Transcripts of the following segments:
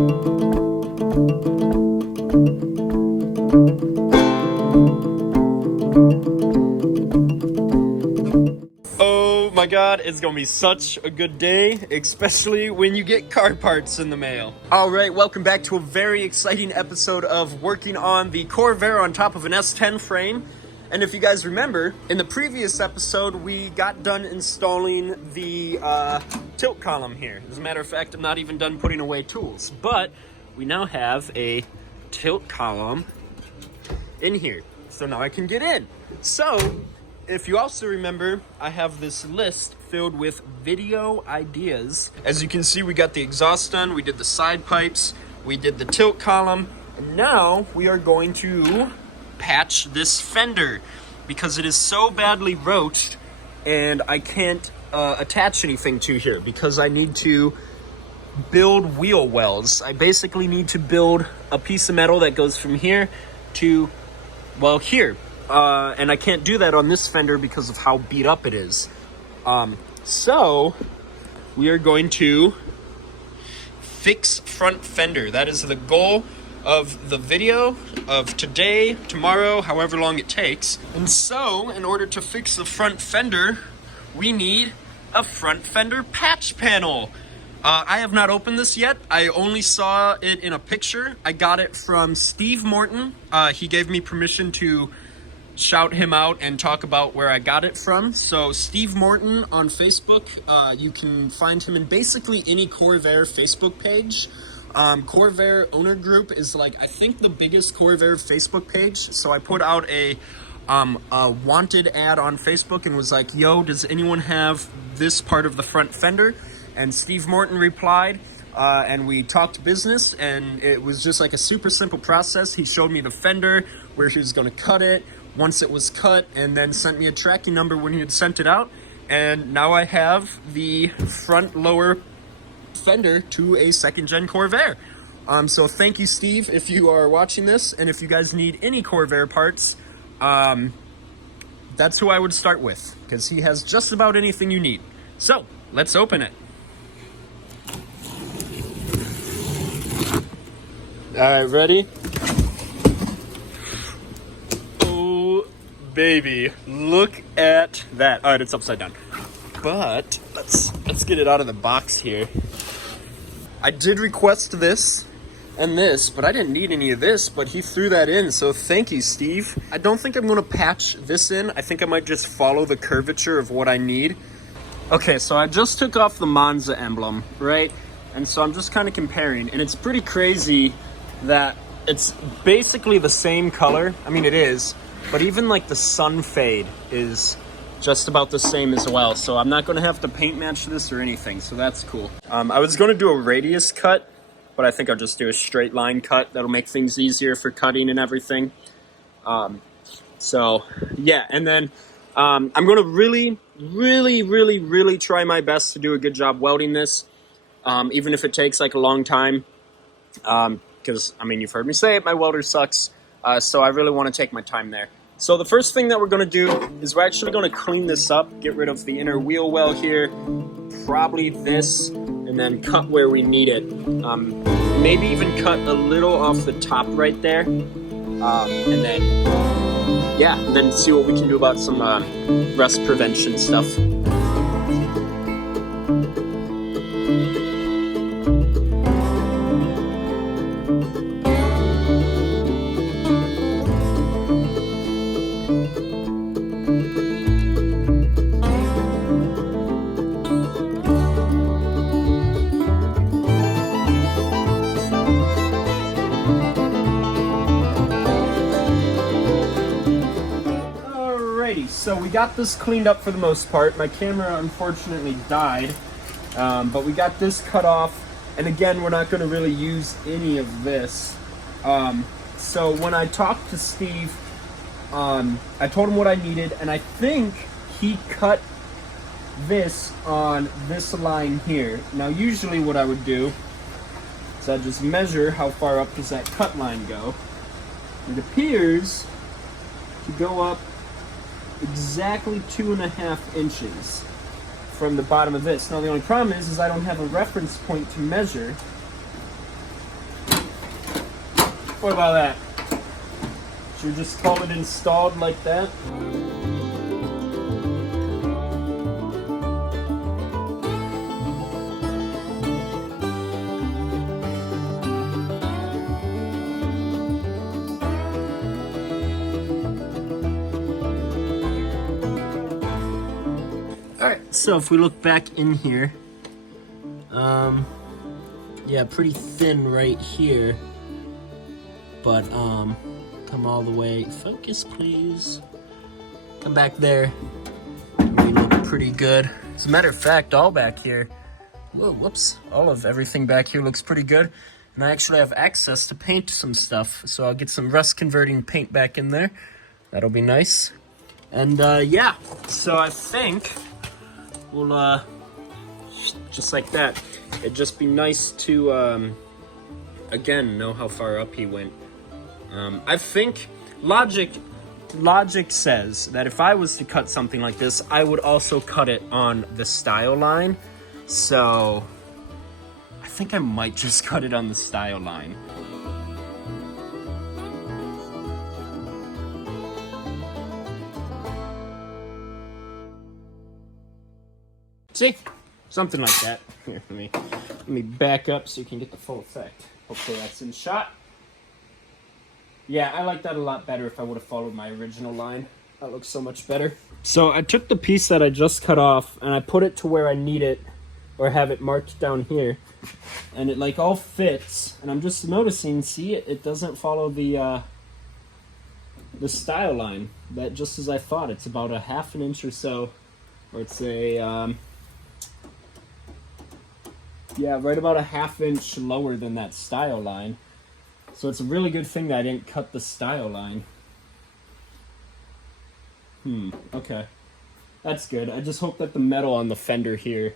Oh my god, it's gonna be such a good day, especially when you get car parts in the mail. Alright, welcome back to a very exciting episode of working on the Corvair on top of an S10 frame. And if you guys remember, in the previous episode, we got done installing the tilt column here. As a matter of fact, I'm not even done putting away tools, but we now have a tilt column in here. So now I can get in. So, if you also remember, I have this list filled with video ideas. As you can see, we got the exhaust done, we did the side pipes, we did the tilt column, and now we are going to patch this fender because it is so badly roached and I can't attach anything to here because I need to build wheel welds. I basically need to build a piece of metal that goes from here to, well, here. And I can't do that on this fender because of how beat up it is. So we are going to fix front fender. That is the goal of the video of today, tomorrow, however long it takes. And so in order to fix the front fender, we need a front fender patch panel. I have not opened this yet. I only saw it in a picture. I got it from Steve Morton. He gave me permission to shout him out and talk about where I got it from. So Steve Morton on Facebook, you can find him in basically any Corvair Facebook page. Corvair owner group is like, I think, the biggest Corvair Facebook page. So I put out a wanted ad on Facebook and was like, yo, does anyone have this part of the front fender? And Steve Morton replied, and we talked business, and it was just like a super simple process. He showed me the fender, where he was going to cut it, once it was cut, and then sent me a tracking number when he had sent it out. And now I have the front lower fender to a second-gen Corvair. So thank you, Steve, if you are watching this, and if you guys need any Corvair parts, that's who I would start with, because he has just about anything you need. So, let's open it. Alright, ready? Baby, look at that. All right, it's upside down, but let's get it out of the box here. I did request this and this, but I didn't need any of this, but he threw that in, so thank you, Steve. I don't think I'm going to patch this in. I think I might just follow the curvature of what I need. Okay, so I just took off the Monza emblem, right? And so I'm just kind of comparing, and it's pretty crazy that it's basically the same color. I mean, it is. But even like the sun fade is just about the same as well. So I'm not going to have to paint match this or anything. So that's cool. I was going to do a radius cut, but I think I'll just do a straight line cut. That'll make things easier for cutting and everything. So yeah, and then I'm going to really try my best to do a good job welding this. Even if it takes like a long time. Because, I mean, you've heard me say it, my welder sucks. So I really want to take my time there. So the first thing that we're going to do is we're actually going to clean this up, get rid of the inner wheel well here, probably this, and then cut where we need it. Maybe even cut a little off the top right there. And then, yeah, and then see what we can do about some rust prevention stuff. So we got this cleaned up for the most part. My camera unfortunately died, but we got this cut off. And again, we're not going to really use any of this. So when I talked to Steve, I told him what I needed, and I think he cut this on this line here. Now usually what I would do is I'd just measure how far up does that cut line go. It appears to go up exactly 2.5 inches from the bottom of this. Now the only problem is I don't have a reference point to measure. What about that? Should we just call it installed like that? Alright, so if we look back in here, yeah, pretty thin right here, but come all the way, focus please, come back there, we look pretty good. As a matter of fact, all back here, all of everything back here looks pretty good, and I actually have access to paint some stuff, so I'll get some rust converting paint back in there. That'll be nice. And yeah, so I think we'll just like that. It'd just be nice to again know how far up he went. I think logic says that if I was to cut something like this, I would also cut it on the style line. So I think I might just cut it on the style line. See? Something like that. Here, let me back up so you can get the full effect. Hopefully that's in shot. Yeah, I like that a lot better if I would have followed my original line. That looks so much better. So I took the piece that I just cut off and I put it to where I need it, or have it marked down here. And it like all fits. And I'm just noticing, see, it doesn't follow the style line. That just as I thought, it's about a ½ an inch or so. Or it's a yeah, right about a ½ inch lower than that style line. So it's a really good thing that I didn't cut the style line. Okay. That's good. I just hope that the metal on the fender here,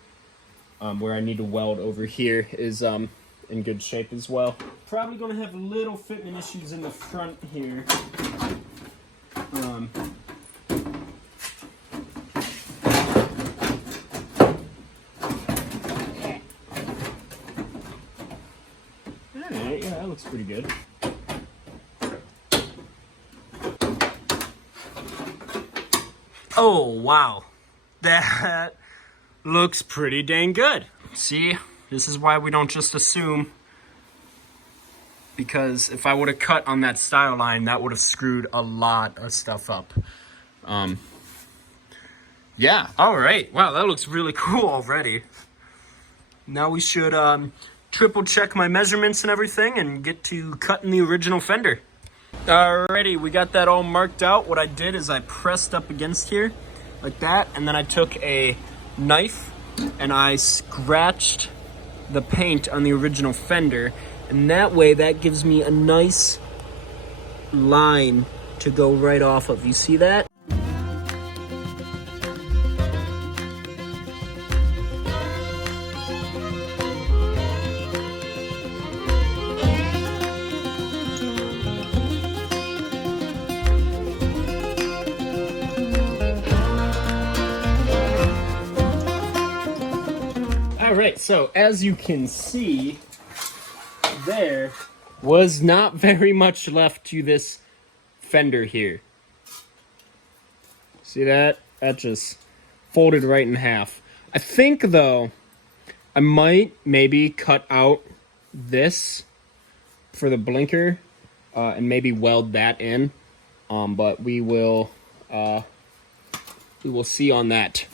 where I need to weld over here, is in good shape as well. Probably going to have little fitment issues in the front here. Yeah, that looks pretty good. Oh, wow. That looks pretty dang good. See, this is why we don't just assume. Because if I would have cut on that style line, that would have screwed a lot of stuff up. Yeah, all right. Wow, that looks really cool already. Now we should triple check my measurements and everything and get to cutting the original fender. Alrighty, we got that all marked out. What I did is I pressed up against here like that, and then I took a knife and I scratched the paint on the original fender, and that way that gives me a nice line to go right off of. You see that? Alright, so as you can see, there was not very much left to this fender here. See that? That just folded right in half. I think, though, I might maybe cut out this for the blinker and maybe weld that in. But we will see on that.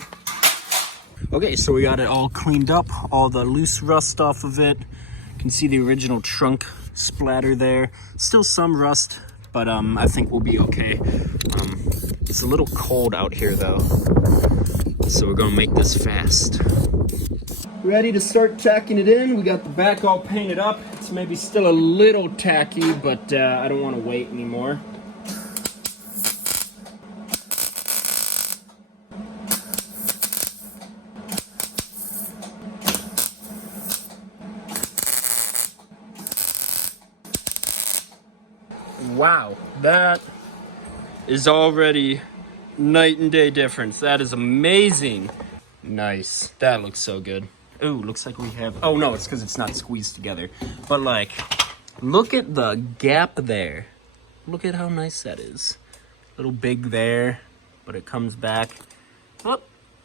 Okay, so we got it all cleaned up, all the loose rust off of it. You can see the original trunk splatter there. Still some rust, but I think we'll be okay. It's a little cold out here though, so we're gonna make this fast. Ready to start tacking it in. We got the back all painted up. It's maybe still a little tacky, but I don't want to wait anymore. Wow, that is already night and day difference. That is amazing. Nice. That looks so good. Ooh, looks like we have... Oh, no, it's because it's not squeezed together. But, like, Look at the gap there. Look at how nice that is. A little big there, but it comes back. Oh,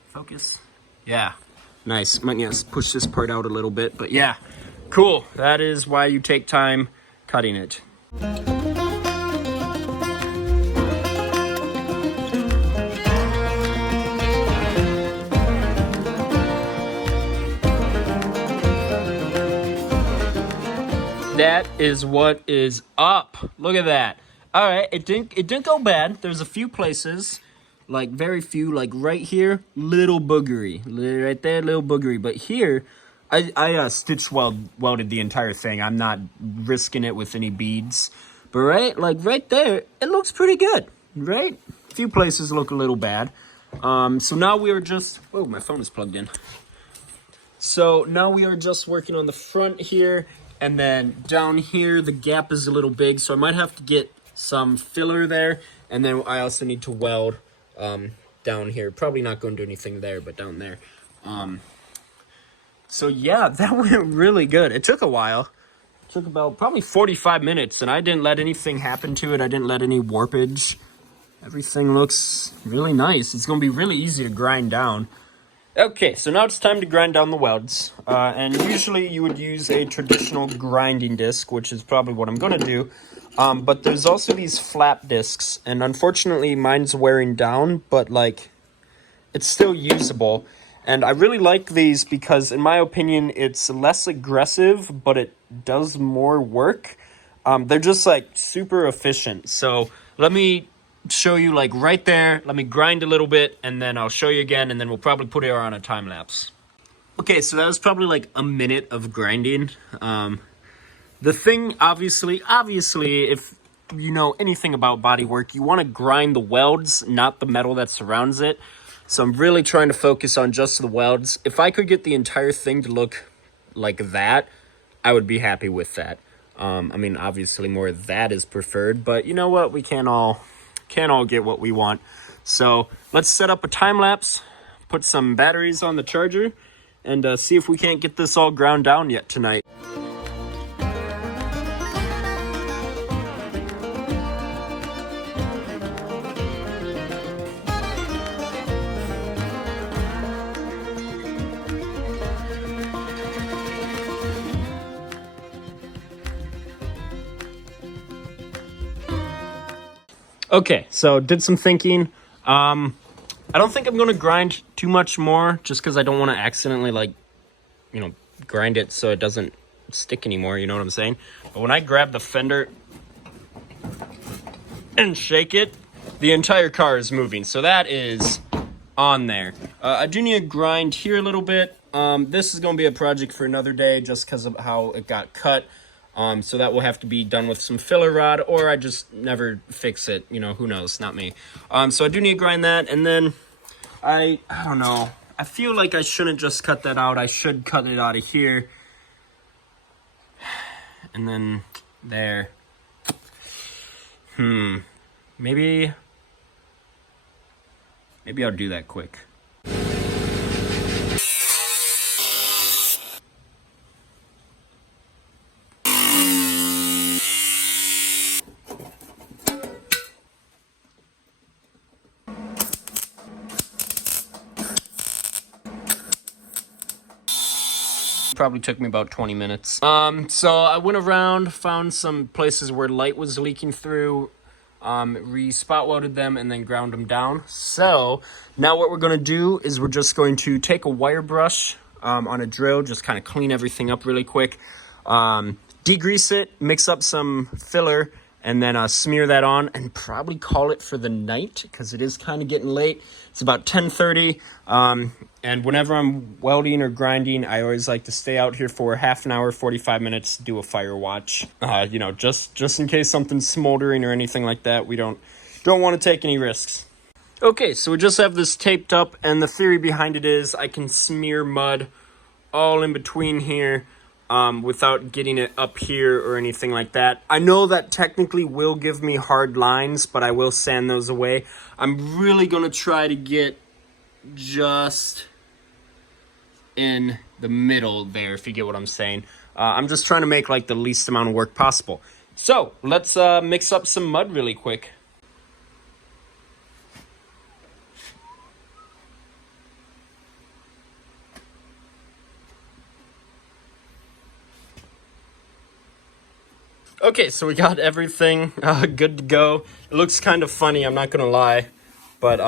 focus. Yeah, nice. Might need to push this part out a little bit, but yeah, cool. That is why you take time cutting it. That is what is up. Look at that. All right, it didn't go bad. There's a few places, like very few, like right here, little boogery. Right there, little boogery. But here, I stitch welded the entire thing. I'm not risking it with any beads. But right there, it looks pretty good, right? A few places look a little bad. So now we are just, oh, my phone is plugged in. So now we are just working on the front here. And then down here, the gap is a little big, so I might have to get some filler there. And then I also need to weld down here. Probably not going to do anything there, but down there. So yeah, that went really good. It took a while. It took about probably 45 minutes, and I didn't let anything happen to it. I didn't let any warpage. Everything looks really nice. It's going to be really easy to grind down. Okay, so now it's time to grind down the welds, and usually you would use a traditional grinding disc, which is probably what I'm going to do, but there's also these flap discs, and unfortunately mine's wearing down, but like, it's still usable, and I really like these because, in my opinion, it's less aggressive, but it does more work. They're just like super efficient, so let me show you like right there. Let me grind a little bit and then I'll show you again, and then we'll probably put it on a time lapse. Okay, so that was probably like a minute of grinding. The thing, obviously, if you know anything about body work, you want to grind the welds, not the metal that surrounds it. So I'm really trying to focus on just the welds. If I could get the entire thing to look like that, I would be happy with that. I mean, obviously more of that is preferred, but you know what? We can't all get what we want. So let's set up a time lapse, put some batteries on the charger, and see if we can't get this all ground down yet tonight. Okay, so did some thinking. I don't think I'm going to grind too much more just because I don't want to accidentally, like, you know, grind it so it doesn't stick anymore, you know what I'm saying? But when I grab the fender and shake it, the entire car is moving. So that is on there. I do need to grind here a little bit. This is going to be a project for another day just because of how it got cut. So that will have to be done with some filler rod, or I just never fix it. You know, who knows? Not me. So I do need to grind that, and then I don't know. I feel like I shouldn't just cut that out. I should cut it out of here. And then there. Maybe I'll do that quick. Probably took me about 20 minutes. So I went around, found some places where light was leaking through, re-spot welded them, and then ground them down. So now what we're going to do is we're just going to take a wire brush on a drill, just kind of clean everything up really quick, degrease it, mix up some filler, and then smear that on and probably call it for the night because it is kind of getting late. It's about 10:30, and whenever I'm welding or grinding, I always like to stay out here for half an hour, 45 minutes, do a fire watch. You know, just in case something's smoldering or anything like that. We don't want to take any risks. Okay, so we just have this taped up, and the theory behind it is I can smear mud all in between here without getting it up here or anything like that. I know that technically will give me hard lines, but I will sand those away. I'm really going to try to get just in the middle there, if you get what I'm saying. I'm just trying to make like the least amount of work possible. So let's mix up some mud really quick. Okay, so we got everything good to go. It looks kind of funny, I'm not gonna lie, but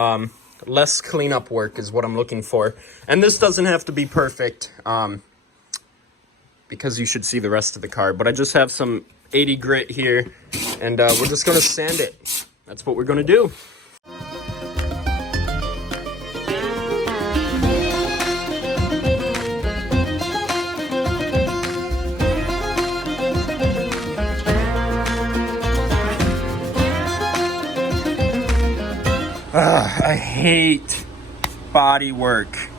less cleanup work is what I'm looking for. And this doesn't have to be perfect, because you should see the rest of the car. But I just have some 80 grit here, and we're just gonna sand it. That's what we're gonna do. I hate body work.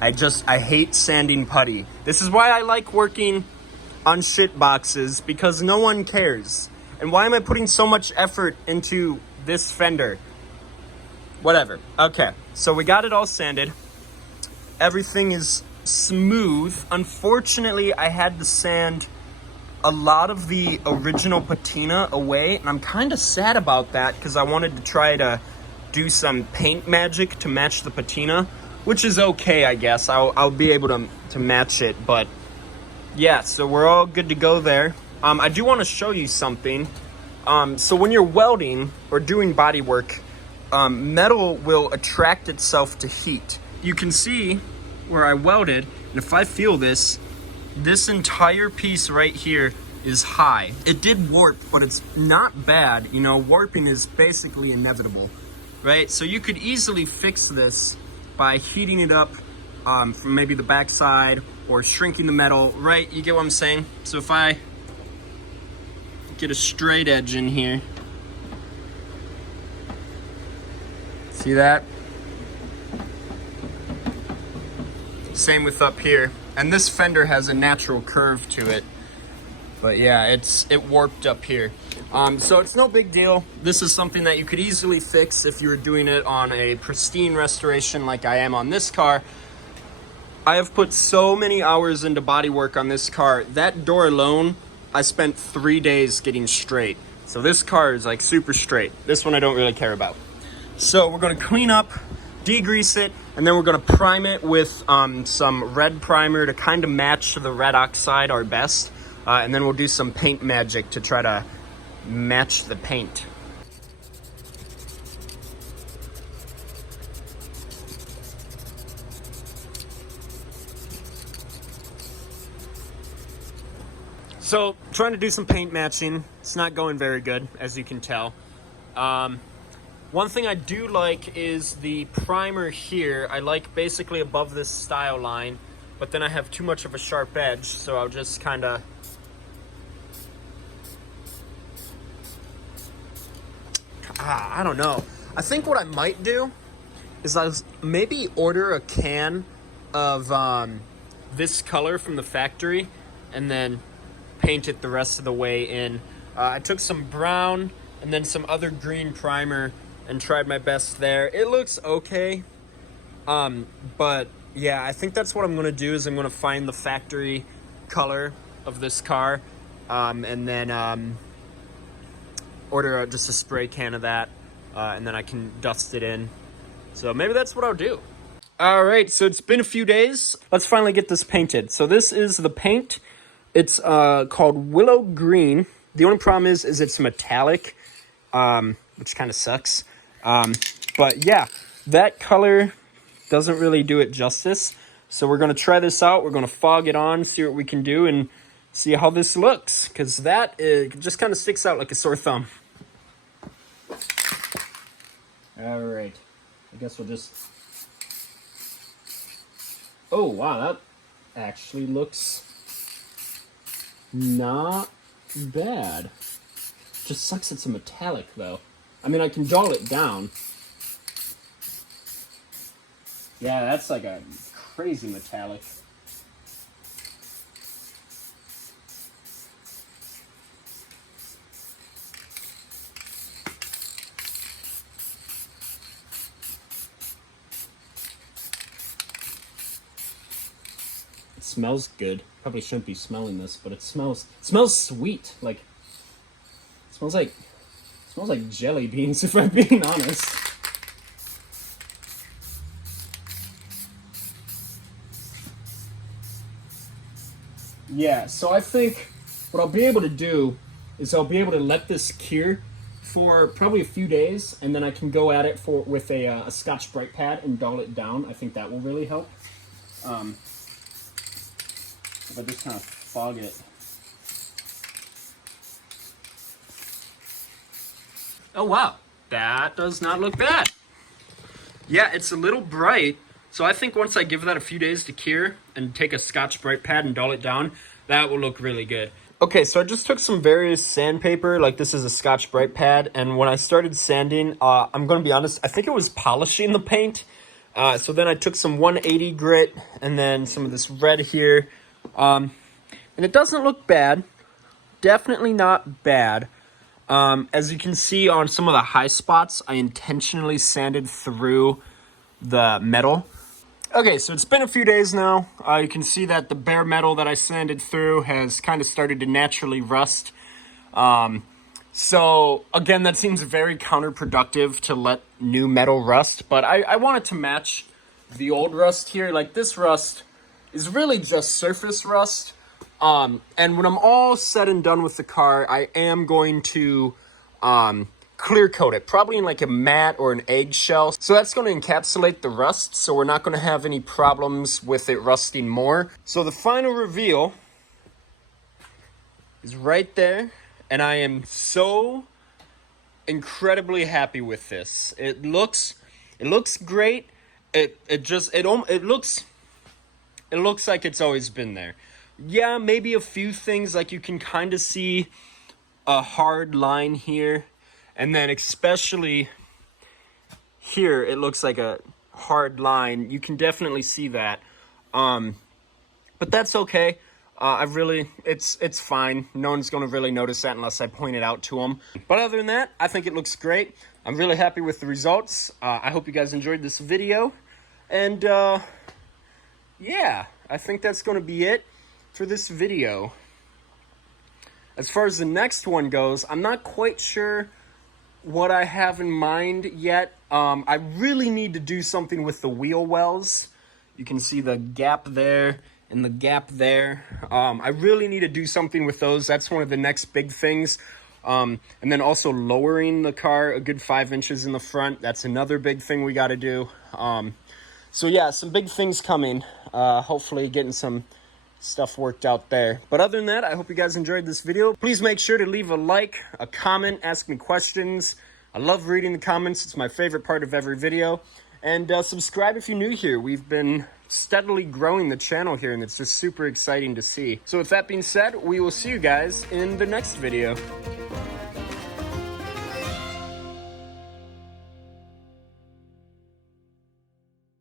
I hate sanding putty. This is why I like working on shit boxes, because no one cares. And why am I putting so much effort into this fender? Whatever. Okay, so we got it all sanded. Everything is smooth. Unfortunately, I had to sand a lot of the original patina away, and I'm kind of sad about that because I wanted to try to do some paint magic to match the patina, which is okay, I guess. I'll be able to match it, but yeah, so we're all good to go there. I do want to show you something. So when you're welding or doing body work, metal will attract itself to heat. You can see where I welded, and if I feel this entire piece right here is high. It did warp, but it's not bad. You know, warping is basically inevitable, right? So you could easily fix this by heating it up from maybe the backside or shrinking the metal, right? You get what I'm saying? So if I get a straight edge in here, see that? Same with up here. And this fender has a natural curve to it. But yeah, it warped up here. So it's no big deal. This is something that you could easily fix if you were doing it on a pristine restoration like I am on this car. I have put so many hours into body work on this car. That door alone, I spent 3 days getting straight. So this car is like super straight. This one I don't really care about. So we're gonna clean up, degrease it, and then we're gonna prime it with some red primer to kind of match the red oxide our best. And then we'll do some paint magic to try to match the paint. So, trying to do some paint matching. It's not going very good, as you can tell. One thing I do like is the primer here. I like basically above this style line, but then I have too much of a sharp edge, so I'll just kind of I don't know. I think what I might do is I'll maybe order a can of this color from the factory and then paint it the rest of the way in. I took some brown and then some other green primer and tried my best there. It looks okay, but yeah, I think that's what I'm gonna do is I'm gonna find the factory color of this car and then order just a spray can of that, and then I can dust it in. So maybe that's what I'll do. All right, so it's been a few days. Let's finally get this painted. So this is the paint. It's called Willow Green. The only problem is it's metallic, which kind of sucks. But yeah, that color doesn't really do it justice. So we're gonna try this out. We're gonna fog it on, see what we can do, and see how this looks, because that just kind of sticks out like a sore thumb. All right, I guess we'll just... Oh, wow, that actually looks not bad. Just sucks it's a metallic, though. I mean, I can dull it down. Yeah, that's like a crazy metallic. Smells good. probably shouldn't be smelling this, but it smells sweet. Like, it smells like jelly beans, if I'm being honest. Yeah, so I think what I'll be able to do is I'll be able to let this cure for probably a few days, and then I can go at it with a Scotch Brite pad and dull it down. I think that will really help. If I just kind of fog it. Oh wow, that does not look bad. Yeah, it's a little bright, so I think once I give that a few days to cure and take a Scotch Brite pad and dull it down, that will look really good. Okay, so I just took some various sandpaper, like this is a Scotch Brite pad, and when I started sanding, I'm going to be honest, I think it was polishing the paint. So then I took some 180 grit and then some of this red here, and it doesn't look bad. Definitely not bad. As you can see on some of the high spots, I intentionally sanded through the metal. Okay, so it's been a few days now. You can see that the bare metal that I sanded through has kind of started to naturally rust. So again, that seems very counterproductive to let new metal rust, but I want it to match the old rust here. Like, this rust is really just surface rust. And when I'm all said and done with the car, I am going to clear coat it, probably in like a matte or an eggshell. So that's going to encapsulate the rust, so we're not going to have any problems with it rusting more. So the final reveal is right there, and I am so incredibly happy with this. It looks great. It looks like it's always been there. Yeah, maybe a few things, like you can kind of see a hard line here, and then especially here it looks like a hard line. You can definitely see that, but that's okay. It's fine. No one's gonna really notice that unless I point it out to them. But other than that, I think it looks great. I'm really happy with the results. I hope you guys enjoyed this video, and yeah, I think that's gonna be it for this video. As far as the next one goes, I'm not quite sure what I have in mind yet. I really need to do something with the wheel wells. You can see the gap there and the gap there. I really need to do something with those. That's one of the next big things. And then also lowering the car a good 5 inches in the front. That's another big thing we got to do. So yeah, some big things coming. Hopefully getting some stuff worked out there. But other than that, I hope you guys enjoyed this video. Please make sure to leave a like, a comment, ask me questions. I love reading the comments. It's my favorite part of every video. And subscribe if you're new here. We've been steadily growing the channel here, and it's just super exciting to see. So with that being said, we will see you guys in the next video.